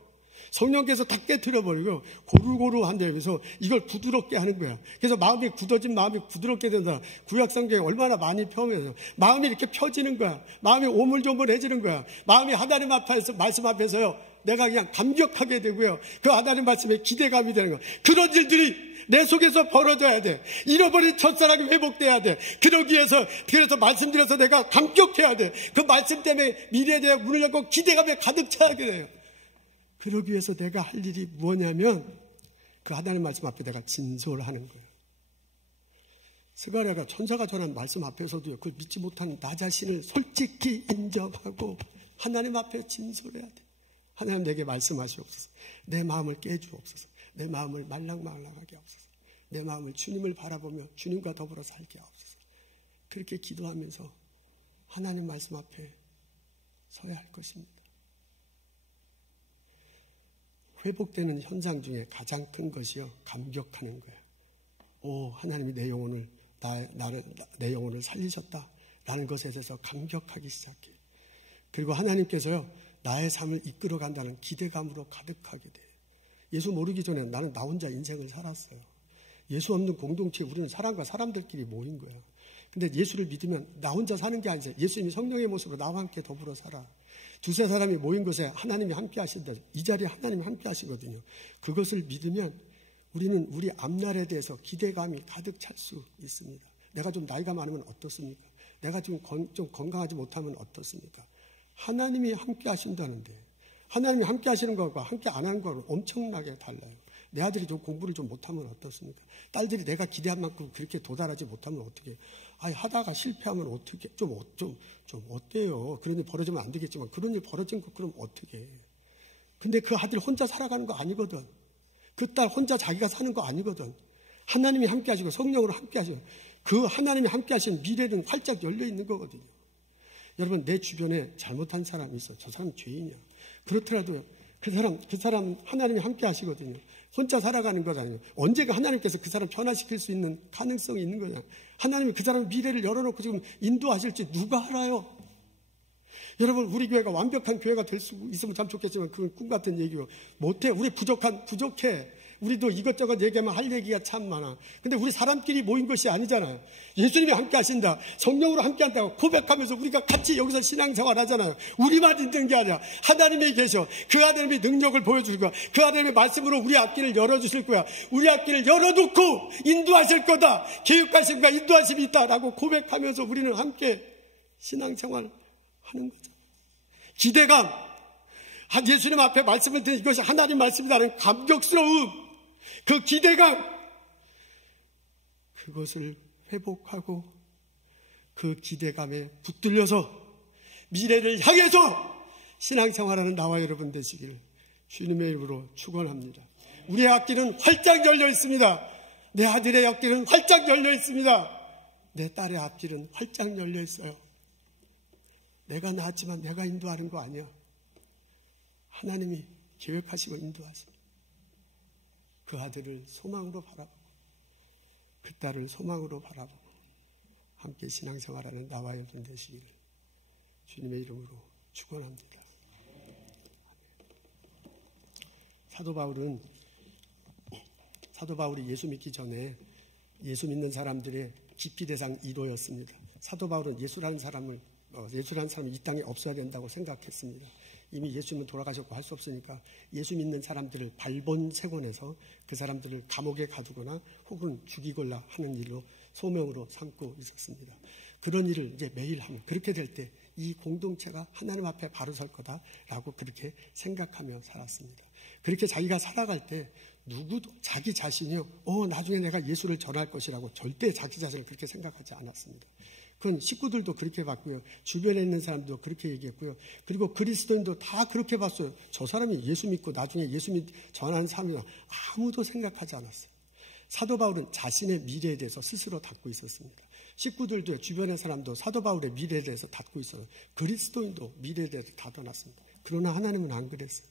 성령께서 다 깨트려버리고 고루고루한데, 그래서 이걸 부드럽게 하는 거야. 그래서 마음이 굳어진 마음이 부드럽게 된다. 구약성경에 얼마나 많이 표현해요. 마음이 이렇게 펴지는 거야. 마음이 오물조물해지는 거야. 마음이 하나님 앞에서, 말씀 앞에서요, 내가 그냥 감격하게 되고요, 그 하나님 말씀에 기대감이 되는 거야. 그런 일들이 내 속에서 벌어져야 돼. 잃어버린 첫사랑이 회복돼야 돼. 그러기 위해서, 그래서 말씀드려서 내가 감격해야 돼. 그 말씀 때문에 미래에 대한 문을 열고 기대감에 가득 차게 돼요. 그러기 위해서 내가 할 일이 뭐냐면, 그 하나님 말씀 앞에 내가 진솔하는 거예요. 스가랴가 천사가 전한 말씀 앞에서도요, 그걸 믿지 못하는 나 자신을 솔직히 인정하고 하나님 앞에 진솔해야 돼. 하나님 내게 말씀하시옵소서. 내 마음을 깨주옵소서. 내 마음을 말랑말랑하게 하옵소서. 내 마음을 주님을 바라보며 주님과 더불어 살게 하옵소서. 그렇게 기도하면서 하나님 말씀 앞에 서야 할 것입니다. 회복되는 현상 중에 가장 큰 것이요, 감격하는 거예요. 오, 하나님이 내 영혼을 내 영혼을 살리셨다라는 것에 대해서 감격하기 시작해요. 그리고 하나님께서요, 나의 삶을 이끌어 간다는 기대감으로 가득하게 돼요. 예수 모르기 전에 나는 나 혼자 인생을 살았어요. 예수 없는 공동체에 우리는 사람과 사람들끼리 모인 거예요. 근데 예수를 믿으면 나 혼자 사는 게 아니죠. 예수님이 성령의 모습으로 나와 함께 더불어 살아. 두세 사람이 모인 곳에 하나님이 함께 하신다. 이 자리에 하나님이 함께 하시거든요. 그것을 믿으면 우리는 우리 앞날에 대해서 기대감이 가득 찰 수 있습니다. 내가 좀 나이가 많으면 어떻습니까? 내가 좀 건강하지 못하면 어떻습니까? 하나님이 함께 하신다는데, 하나님이 함께 하시는 것과 함께 안 하는 것은 엄청나게 달라요. 내 아들이 좀 공부를 좀 못하면 어떻습니까? 딸들이 내가 기대한 만큼 그렇게 도달하지 못하면 어떻게? 하다가 실패하면 어떻게? 좀 어때요? 그런 일 벌어지면 안 되겠지만, 그런 일 벌어진 거 그럼 어떻게? 근데 그 아들 혼자 살아가는 거 아니거든. 그 딸 혼자 자기가 사는 거 아니거든. 하나님이 함께 하시고 성령으로 함께 하시고, 그 하나님이 함께 하시는 미래는 활짝 열려 있는 거거든요. 여러분, 내 주변에 잘못한 사람이 있어. 저 사람 죄인이야. 그렇더라도 그 사람 하나님이 함께 하시거든요. 혼자 살아가는 것 아니에요. 언제가 하나님께서 그 사람 변화시킬 수 있는 가능성이 있는 거냐. 하나님이 그 사람 미래를 열어놓고 지금 인도하실지 누가 알아요? 여러분, 우리 교회가 완벽한 교회가 될 수 있으면 참 좋겠지만 그건 꿈 같은 얘기고, 못해. 우리 부족해. 우리도 이것저것 얘기하면 할 얘기가 참 많아. 근데 우리 사람끼리 모인 것이 아니잖아요. 예수님이 함께 하신다, 성령으로 함께 한다고 고백하면서 우리가 같이 여기서 신앙생활 하잖아요. 우리만 있는 게 아니라 하나님이 계셔. 그 하나님이 능력을 보여줄 거야. 그 하나님의 말씀으로 우리 앞길을 열어주실 거야. 우리 앞길을 열어놓고 인도하실 거다. 계획하심과 인도하심이 있다라고 고백하면서 우리는 함께 신앙생활 하는 거죠. 기대감, 예수님 앞에 말씀을 드린 이것이 하나님 말씀이라는 감격스러움, 그 기대감, 그것을 회복하고 그 기대감에 붙들려서 미래를 향해서 신앙생활하는 나와 여러분 되시기를 주님의 이름으로 축원합니다. 우리의 앞길은 활짝 열려 있습니다. 내 아들의 앞길은 활짝 열려 있습니다. 내 딸의 앞길은 활짝 열려 있어요. 내가 낳았지만 내가 인도하는 거 아니야. 하나님이 계획하시고 인도하시고, 그 아들을 소망으로 바라보고 그 딸을 소망으로 바라보고 함께 신앙생활하는 나와 여러분 되시기를 주님의 이름으로 축원합니다. 사도 바울이 예수 믿기 전에 예수 믿는 사람들의 기피 대상 1호였습니다. 사도 바울은 예수라는 사람이 이 땅에 없어야 된다고 생각했습니다. 이미 예수님은 돌아가셨고 할 수 없으니까 예수 믿는 사람들을 발본색원해서 그 사람들을 감옥에 가두거나 혹은 죽이거나 하는 일로 소명으로 삼고 있었습니다. 그런 일을 이제 매일 하면, 그렇게 될 때 이 공동체가 하나님 앞에 바로 설 거다라고 그렇게 생각하며 살았습니다. 그렇게 자기가 살아갈 때 누구도 자기 자신이요, 나중에 내가 예수를 전할 것이라고 절대 자기 자신을 그렇게 생각하지 않았습니다. 그건 식구들도 그렇게 봤고요. 주변에 있는 사람도 그렇게 얘기했고요. 그리고 그리스도인도 다 그렇게 봤어요. 저 사람이 예수 믿고 나중에 예수 전하는 사람이다. 아무도 생각하지 않았어요. 사도 바울은 자신의 미래에 대해서 스스로 닫고 있었습니다. 식구들도, 주변의 사람도 사도 바울의 미래에 대해서 닫고 있어요. 그리스도인도 미래에 대해서 닫아놨습니다. 그러나 하나님은 안 그랬어요.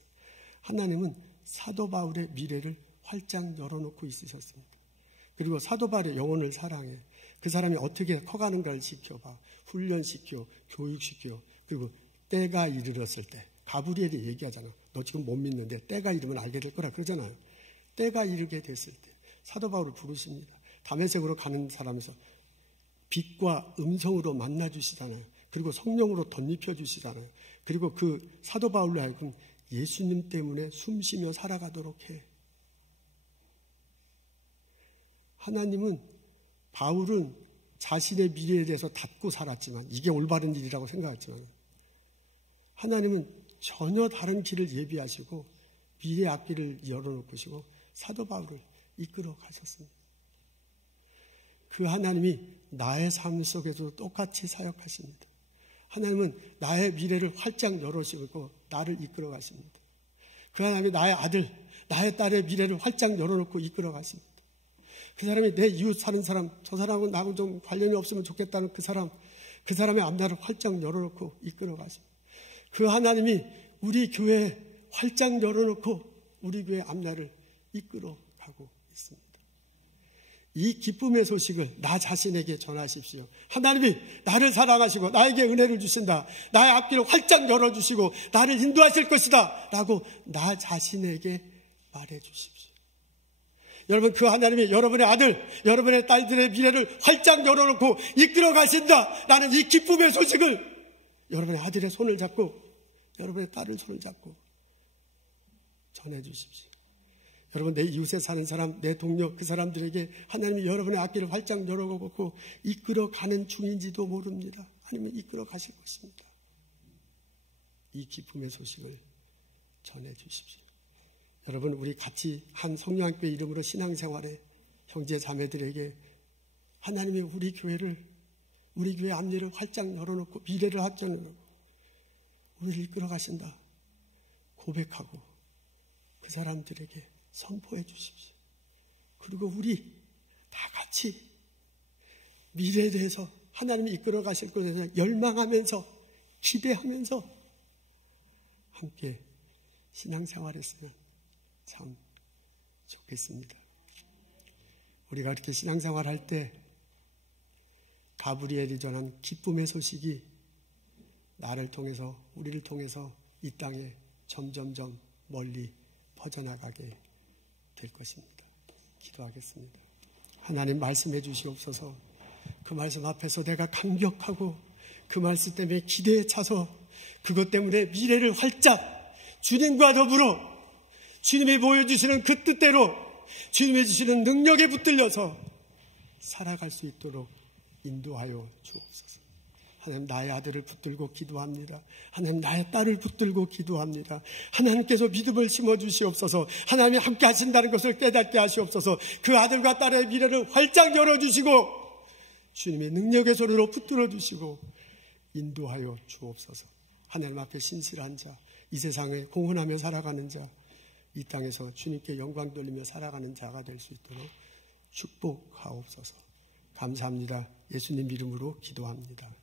하나님은 사도 바울의 미래를 활짝 열어놓고 있으셨습니다. 그리고 사도 바울의 영혼을 사랑해. 그 사람이 어떻게 커가는가를 지켜봐. 훈련시켜, 교육시켜. 그리고 때가 이르렀을 때, 가브리엘이 얘기하잖아. 너 지금 못 믿는데 때가 이르면 알게 될 거라 그러잖아요. 때가 이르게 됐을 때 사도 바울을 부르십니다. 다메섹으로 가는 사람에서 빛과 음성으로 만나주시잖아요. 그리고 성령으로 덧입혀주시잖아요. 그리고 그 사도 바울로 하여금 예수님 때문에 숨쉬며 살아가도록 해. 하나님은, 바울은 자신의 미래에 대해서 닫고 살았지만, 이게 올바른 일이라고 생각했지만, 하나님은 전혀 다른 길을 예비하시고 미래 앞길을 열어놓으시고 사도 바울을 이끌어 가셨습니다. 그 하나님이 나의 삶 속에서도 똑같이 사역하십니다. 하나님은 나의 미래를 활짝 열어주시고 나를 이끌어 가십니다. 그 하나님이 나의 아들, 나의 딸의 미래를 활짝 열어놓고 이끌어 가십니다. 그 사람이 내 이웃 사는 사람, 저 사람은 나하고 좀 관련이 없으면 좋겠다는 그 사람의 앞날을 활짝 열어놓고 이끌어 가십니다. 그 하나님이 우리 교회에 활짝 열어놓고 우리 교회 앞날을 이끌어 가고 있습니다. 이 기쁨의 소식을 나 자신에게 전하십시오. 하나님이 나를 사랑하시고 나에게 은혜를 주신다. 나의 앞길을 활짝 열어주시고 나를 인도하실 것이다. 라고 나 자신에게 말해주십시오. 여러분, 그 하나님이 여러분의 아들, 여러분의 딸들의 미래를 활짝 열어놓고 이끌어 가신다. 라는 이 기쁨의 소식을 여러분의 아들의 손을 잡고 여러분의 딸의 손을 잡고 전해주십시오. 여러분, 내 이웃에 사는 사람, 내 동료, 그 사람들에게 하나님이 여러분의 앞길을 활짝 열어놓고 이끌어 가는 중인지도 모릅니다. 하나님이 이끌어 가실 것입니다. 이 기쁨의 소식을 전해주십시오. 여러분, 우리 같이 한 성령학교 이름으로 신앙생활에 형제 자매들에게 하나님이 우리 교회 앞일을 활짝 열어놓고 미래를 활짝 열어놓고 우리를 이끌어 가신다 고백하고 그 사람들에게 선포해 주십시오. 그리고 우리 다 같이 미래에 대해서 하나님이 이끌어 가실 것에 대해서 열망하면서 기대하면서 함께 신앙생활했으면 참 좋겠습니다. 우리가 이렇게 신앙생활할 때 가브리엘이 전한 기쁨의 소식이 나를 통해서, 우리를 통해서 이 땅에 점점점 멀리 퍼져나가게 될 것입니다. 기도하겠습니다. 하나님, 말씀해 주시옵소서. 그 말씀 앞에서 내가 감격하고 그 말씀 때문에 기대에 차서 그것 때문에 미래를 활짝 주님과 더불어 주님이 보여주시는 그 뜻대로 주님이 주시는 능력에 붙들려서 살아갈 수 있도록 인도하여 주옵소서. 하나님, 나의 아들을 붙들고 기도합니다. 하나님, 나의 딸을 붙들고 기도합니다. 하나님께서 믿음을 심어주시옵소서. 하나님이 함께 하신다는 것을 깨닫게 하시옵소서. 그 아들과 딸의 미래를 활짝 열어주시고 주님의 능력의 손으로 붙들어 주시고 인도하여 주옵소서. 하나님 앞에 신실한 자, 이 세상에 공헌하며 살아가는 자, 이 땅에서 주님께 영광 돌리며 살아가는 자가 될 수 있도록 축복하옵소서. 감사합니다. 예수님 이름으로 기도합니다.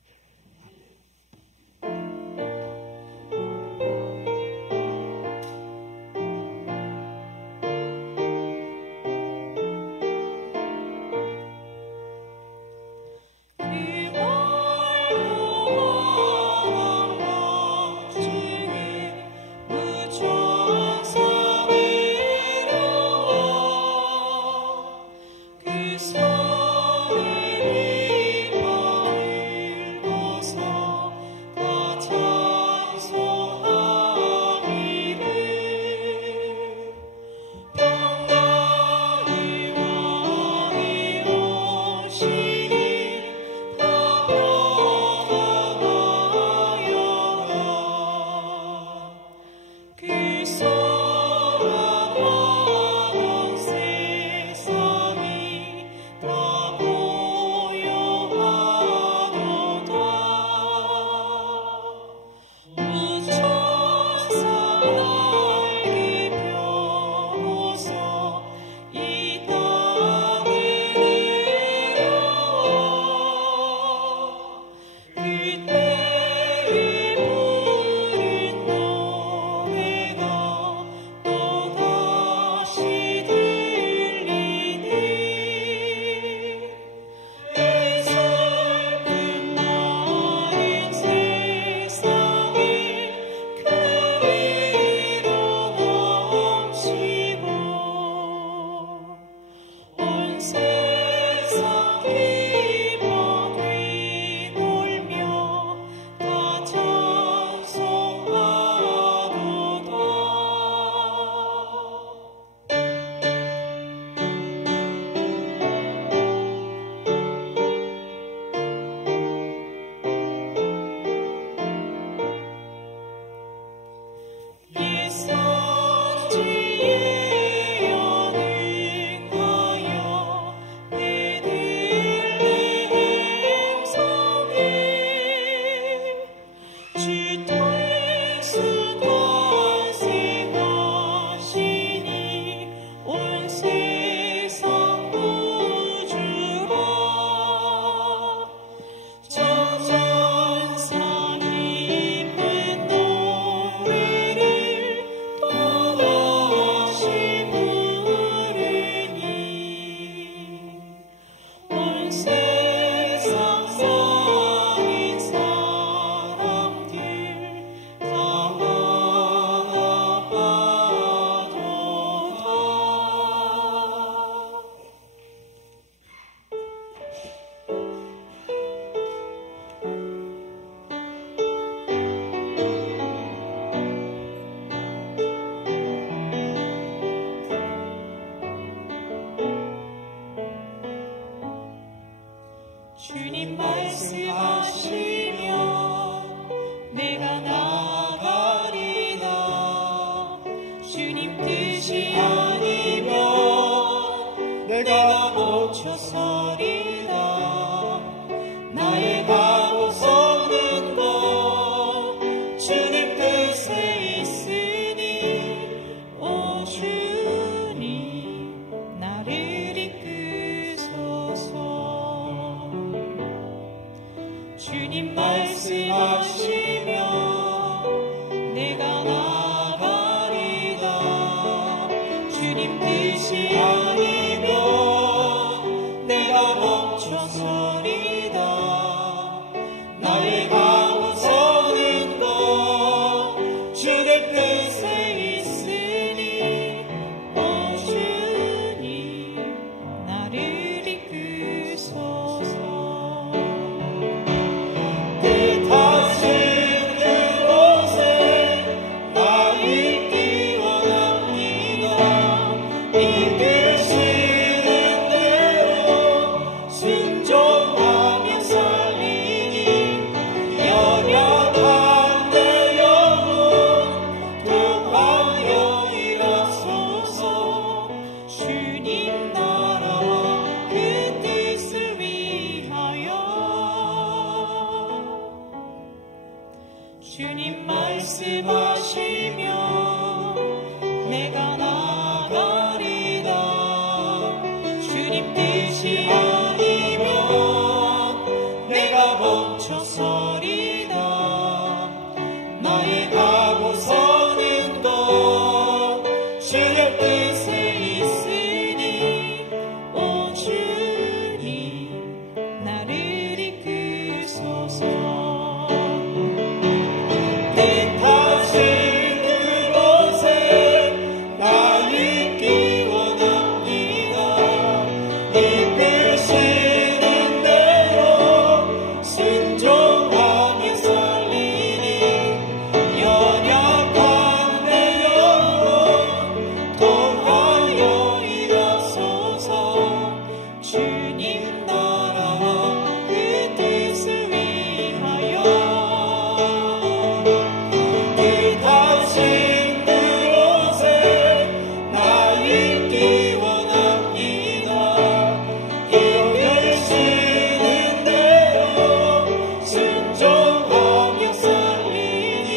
말씀하시며 내가 나아가리다. 주님 뜻이 아니면 내가 멈춰서리다. 나의 가고 서는 곳 주님 뜻에 있으니 오 주님 나를 이끄소서. 주님 말씀하시며 내가 나아가리다. 주님 뜻이 아니면 내가 멈춰서리다. 나의 가고 서는 곳 주의 뜻에 있으니 오 주님 나를 이끄소서. 뜻하신 그곳에 나 있기 원합니다. 이끄시는 대로 순종하며 살리니 연약한 내 영혼 도와여 일하소서. 주님 나라와 그 뜻을 위하여 주님 말씀하시며 내가 나아가리다. 주님 뜻이 아니면 내가 멈춰서리다. 나의 가고 서는 곳 주의 뜻에 있으니 오 주님 나를 이끄소서. 뜻하신 그곳에 나 있기 원합니다. 이끄시는 대로 순종하며 살리니 연약한 내 영혼 도와여 일하소서. 주님 나라와 그 뜻을 위하여 뜻하신 그곳에 나 있기 원합니다. 이끄시는 대로 순종하며 살리니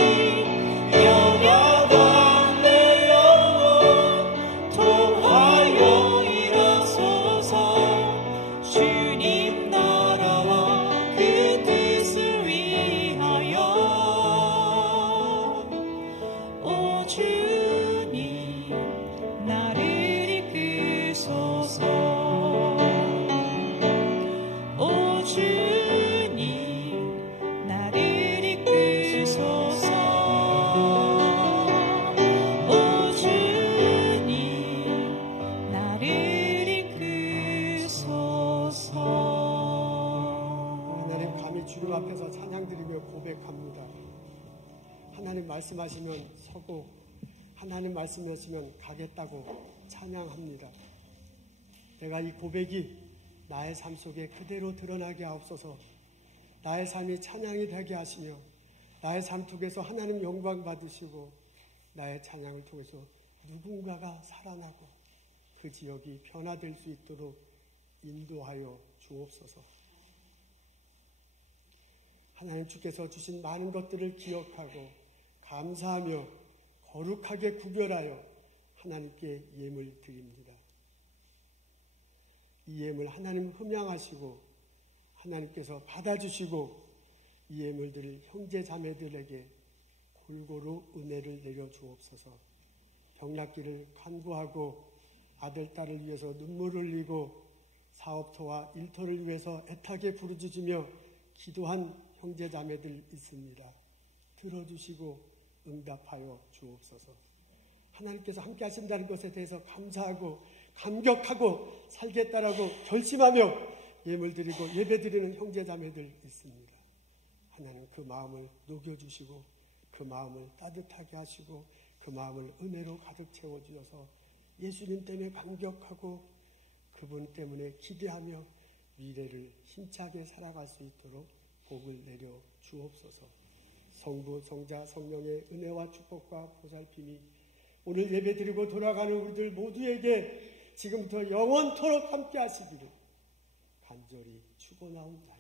연약한 내 영혼 도와여 일하소서. 주님 나라와 그 뜻을 위하여 오 주님 나를 이끄소서. 오 주님 나를 이끄소서. 오 주님 나를 이끄소서. 하나님 감히 주님 앞에서 찬양드리며 고백합니다. 하나님 말씀하시면 서고 하나님 말씀하시면 가겠다고 찬양합니다. 내가 이 고백이 나의 삶 속에 그대로 드러나게 하옵소서. 나의 삶이 찬양이 되게 하시며 나의 삶 속에서 하나님 영광 받으시고 나의 찬양을 통해서 누군가가 살아나고 그 지역이 변화될 수 있도록 인도하여 주옵소서. 하나님 주께서 주신 많은 것들을 기억하고 감사하며 거룩하게 구별하여 하나님께 예물 드립니다. 이 예물 하나님 흠양하시고 하나님께서 받아주시고 이 예물들을 형제 자매들에게 골고루 은혜를 내려 주옵소서. 병낫기를 간구하고 아들 딸을 위해서 눈물을 흘리고 사업터와 일터를 위해서 애타게 부르짖으며 기도한 형제 자매들 있습니다. 들어주시고 응답하여 주옵소서. 하나님께서 함께 하신다는 것에 대해서 감사하고 감격하고 살겠다라고 결심하며 예물 드리고 예배 드리는 형제 자매들 있습니다. 하나님 그 마음을 녹여주시고 그 마음을 따뜻하게 하시고 그 마음을 은혜로 가득 채워주셔서 예수님 때문에 감격하고 그분 때문에 기대하며 미래를 힘차게 살아갈 수 있도록 복을 내려 주옵소서. 성부, 성자, 성령의 은혜와 축복과 보살핌이 오늘 예배드리고 돌아가는 우리들 모두에게 지금부터 영원토록 함께 하시기를 간절히 축원하옵나이다.